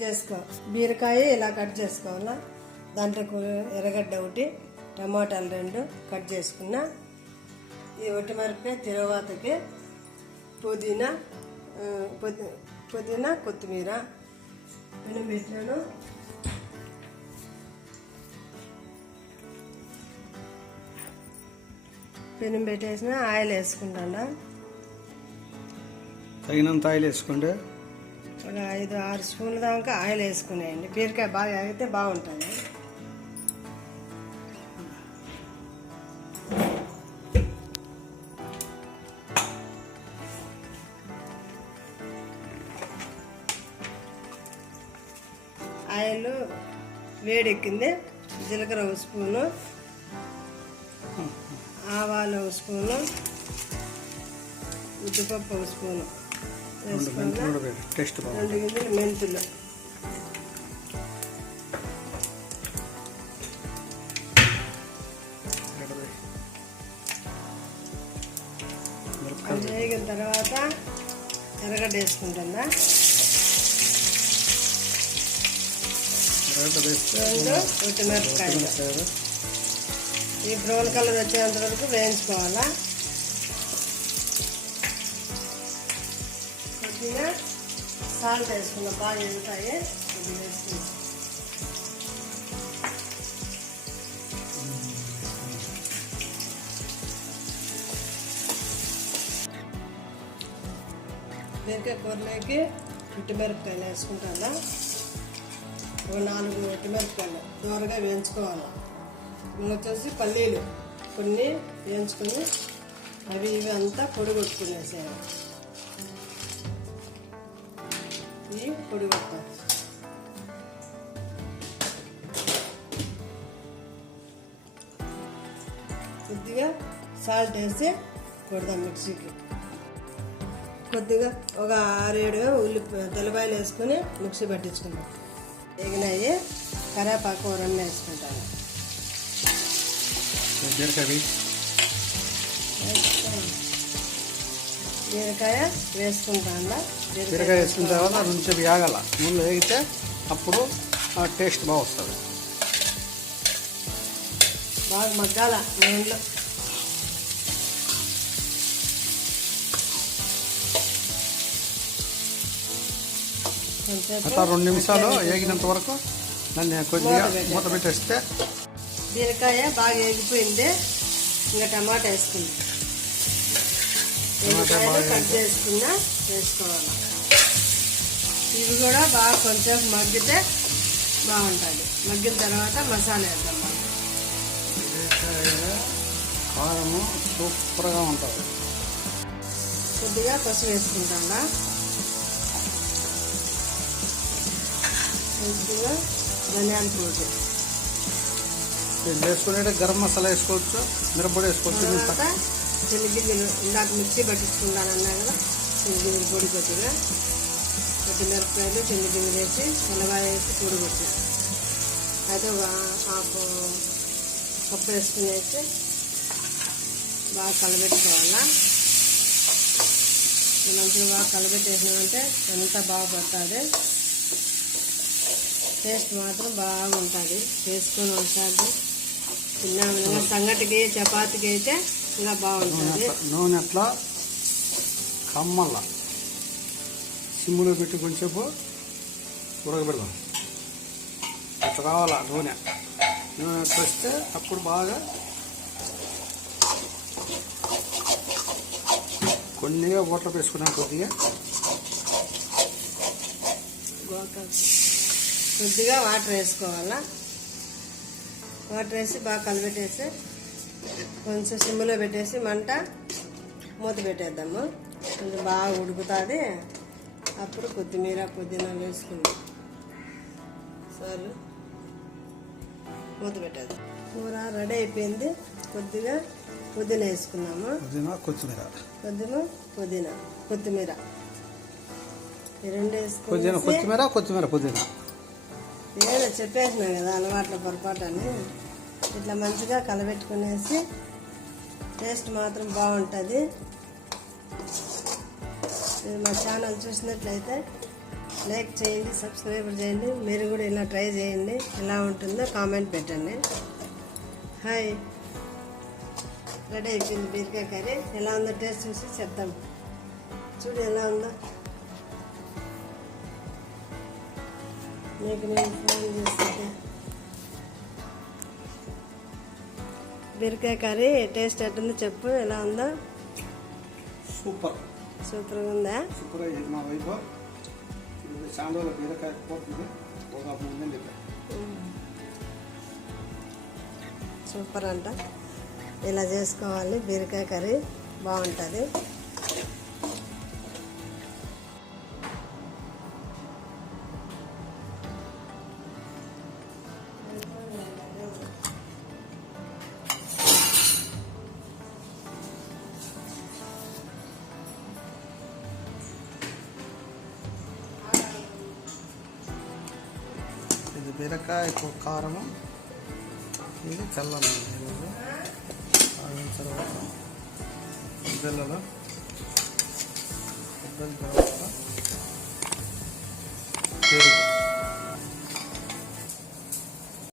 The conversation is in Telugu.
చేసుకో. బీరకాయ ఇలా కట్ చేసుకోవాలా. దాంట్లో ఎర్రగడ్డ ఒకటి, టమాటాలు 2 కట్ చేసుకున్నా. ఈ ఒట్టిమిరపకాయ తిరువాతకి పుదీనా కొత్తిమీర పెట్టాను. పెనం పెట్టేసిన ఆయిల్ వేసుకుంటా. తగినంత ఆయిల్ వేసుకోండి. ఒక 5-6 స్పూన్ల దాకా ఆయిల్ వేసుకునేయండి. బీరకాయ బాగా ఆగితే బాగుంటుంది. ఆయిల్ వేడెక్కింది. జీలకర్ర 1 స్పూను, ఆవాలు 1 స్పూను, ఉద్దిపప్పు 1 స్పూను వేసుకున్నా. 2 గింజలు మెంతులు, వేగిన తర్వాత ఎర్రగడ్డ వేసుకుంటుందా. 2 ఒట్టిమిరపకాయలు ఈ బ్రౌన్ కలర్ వచ్చేంత వరకు వేయించుకోవాలా. కొద్దిగా సాల్ట్ వేసుకున్నాం, బాగా ఎగుతాయి. కొద్దిగా వేసుకున్నాం. బీరకాయ కూరలోకి ఒట్టిమిరపకాయలు వేసుకుంటా. ఒక 4 ఒట్టిమిరపకాయలు దూరగా వేయించుకోవాలి. వచ్చేసి పల్లీలు కొన్ని వేయించుకొని అవి ఇవి అంతా పొడి కొట్టుకునేసేయాలి. ఇవి పొడి కొట్టాలి. కొద్దిగా సాల్ట్ వేసి కొడదాం మిక్సీకి. కొద్దిగా ఒక 6-7 తెల్లబాయలు వేసుకొని మిక్సీ పట్టించుకుందాం. ఎగినాయి కరివేపాకు 2 వేసుకుంటాను. బీరకాయ వేసుకుంటాను. బీరకాయ వేసుకున్న తర్వాత 2 సేపు వేగాల. నూనెలో వేగితే అప్పుడు టేస్ట్ బాగా వస్తుంది. బాగా మగ్గాల నూనెలో. అట్లా 2 నిమిషాలు వేగినంత వరకు దాన్ని కొద్దిగా మూత పెట్టేస్తే. బీరకాయ బాగా వేగిపోయింది. ఇంకా టమాటా వేసుకుంది. కట్ చేసుకున్నా వేసుకోవాలి. ఇవి కూడా బాగా కొంచెం మగ్గితే బాగుంటుంది. మగ్గిన తర్వాత మసాలా వేద్దాం. కారము సూపర్గా ఉంటుంది. కొద్దిగా పసుపు వేసుకుంటా. కొద్దిగా ధనియాల పొడి వేసుకునే గరం మసాలా వేసుకోవచ్చు, మిరప్పొడి వేసుకోవచ్చు. శనగింజలు ఇందాక మిక్సీ పట్టించుకుంటానన్నా కదా, శనగింజలు పొడి కొద్దిగా, మిరపకాయలు శనగింజలు వేసి తెల్లవాయ వేసి పొడి కొట్టి అయితే ఒక 1/2 కప్పు వేసుకునేసి బాగా కలబెట్టుకోవాలా. మంచిగా బాగా కలబెట్టేసినామంటే ఎంత బాగా పడుతుంది. టేస్ట్ మాత్రం బాగుంటుంది. వేసుకొని ఒకసారి తిన్నాము. సంగటికి చపాతీకి అయితే ఇంకా బాగుంటుంది. నూనె అట్లా కమ్మల్ల సిమ్ములో పెట్టి కొంచెంసేపు ఉడకబెడదాం. అట్లా కావాలా నూనె అట్లా వస్తే అప్పుడు బాగా కొన్నిగా వాటర్ వేసుకున్నాం. కొద్దిగా వాటర్ వేసుకోవాలా. వాటర్ వేసి బాగా కలిపెట్టేసి కొంచెం సిమ్లో పెట్టేసి మంట మూత పెట్టేద్దాము. కొంచెం బాగా ఉడుకుతుంది. అప్పుడు కొత్తిమీర పుదీనా వేసుకుందాం. సరే మూత పెట్టేద్దాం. కూర రెడీ అయిపోయింది. కొద్దిగా పుదీనా వేసుకున్నాము. కొత్తిమీర ఈ 2 వేసుకుని పుదీనా ఏదో చెప్పేసినా కదా అలవాట్ల పొరపాటు అని. ఇట్లా మంచిగా కలబెట్టుకునేసి టేస్ట్ మాత్రం బాగుంటుంది. మీరు మా ఛానల్ చూసినట్లయితే లైక్ చేయండి, సబ్స్క్రైబ్ చేయండి. మీరు కూడా ఇలా ట్రై చేయండి. ఎలా ఉంటుందో కామెంట్ పెట్టండి. హాయ్, రెడీ అయిపోయింది బీరకాయ కర్రీ. ఎలా ఉందో టేస్ట్ చూసి చెప్తాం. చూడు ఎలా ఉందో. నీకు నేను ఫోన్ చేస్తుంటే బీరకాయ కర్రీ టేస్ట్ ఎట్టుందో చెప్పు. ఎలా ఉందో? సూపర్ సూపర్గా ఉందా? సూపర్ అయ్యింది మా వైపు. చాలా రోజులు బీరకాయ పోతుంది, ఒక ముందే సూపర్ అంట. ఇలా చేసుకోవాలి బీరకాయ కర్రీ, బాగుంటుంది. ఇది బీరకాయ కారము, ఇది చల్లనం. ఆగిన తర్వాత బెల్లలో కొబ్బరి తర్వాత పెరుగు.